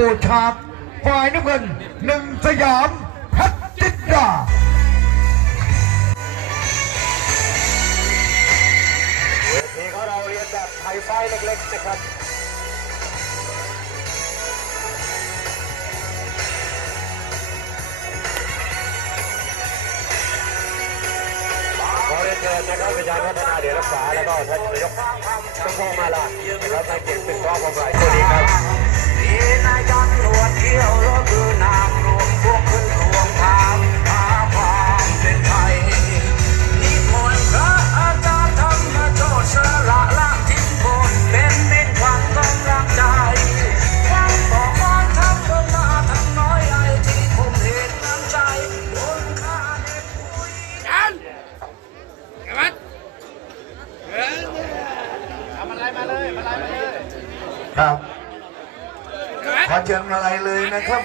โบชาบฝ่ายน้ำเงินหนึ่งสยามพัฒจิตดาเวทีของเราเรียนแบบไทยไฟเล็กๆนะครับขอเรียนเชิญนะครับประชาพัฒนาเดี๋ยวรักษาแล้วก็ท่านนายกต้องพ่อมาละนะครับให้เกียรติเป็นพ่อของเราสวัสดีครั ครับขอเชิญอะไรเลยนะครับ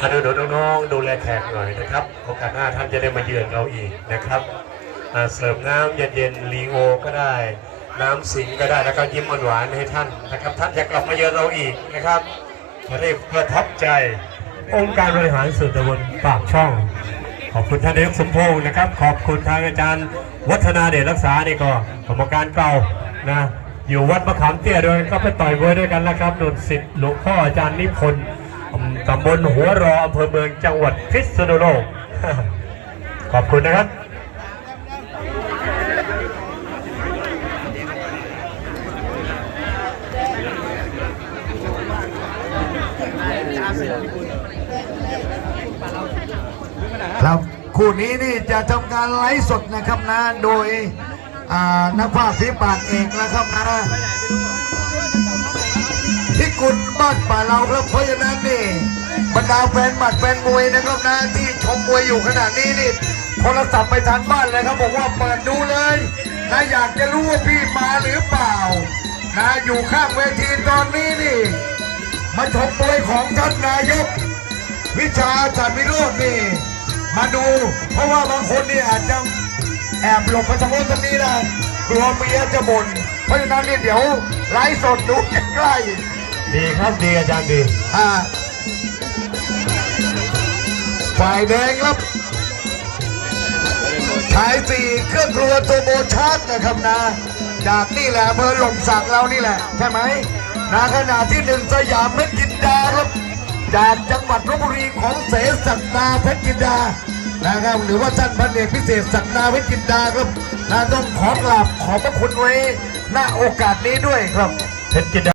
มาดูดูน้องๆดูแลแขกหน่อยนะครับ โอกาสหน้าท่านจะได้มาเยือนเราอีกนะครับอ่าเสิร์ฟน้ำเย็นๆลีโอก็ได้ น้ำสิงก็ได้แล้วก็ยิ้มหวานๆให้ท่านนะครับ ท่านจะกลับมาเยือนเราอีกนะครับจะได้ประทับใจองค์การบริหารส่วนตำบลปากช่อง ขอบคุณท่านนายกสมพงศ์นะครับ ขอบคุณทางอาจารย์ วัฒนาเดชรักษานี่ก็กรรมการเก่า นะอยู่วัดมะขามเตี้ยด้วยกันก็ไปต่อยมวยด้วยกันแล้วครับนุนสิทธิ์หลวงพ่ออาจารย์นิพนธ์ตำบลหัวรออำเภอเมืองจังหวัดพิษณุโลก ขอบคุณนะครับครับคู่นี้นี่จะทำการไลฟ์สดนะครับนะโดย นักภาคฝีปากเอกนะครับนะที่กุลบ้านป่าเราครับเพราะฉะนั้นนี่บรรดาแฟนหมัดแฟนมวยนะครับนะที่ชมมวยอยู่ขณะนี้นี่โทรศัพท์ไปทางบ้านเลยครับบอกว่าเปิดดูเลยนะอยากจะรู้ว่าพี่มาหรือเปล่านะอยู่ข้างเวทีตอนนี้นี่มาชมมวยของท่านนายก วิชาจัดวิโรจน์นี่มาดู เพราะว่าบางคนนี่อาจจะ แอบหลบไปเฉพาะตรงนี้นะกลัวเมียจะบ่นเพราะฉะนั้นนี่เดี๋ยวไลฟ์สดดูใกล้ดีครับดีอาจารย์ดีๆอ่าฝ่ายแดงครับชายสี่เครื่องครัวโตโมชาร์จนะครับนะ จากนี่แหละอำเภอหล่มสักเรานี่แหละ ใช่ไหมนะขณะที่หนึ่งสยามเพชรจินดาครับ จากจังหวัดลบบุรีของเสศักดาเพชรจินดา นะครับหรือว่าท่านพันเอกพิเศษสักนาเพชรจินดาครับนะต้องขอกราบขอบพระคุณไว้ณโอกาสนี้ด้วยครับเพชรจินดา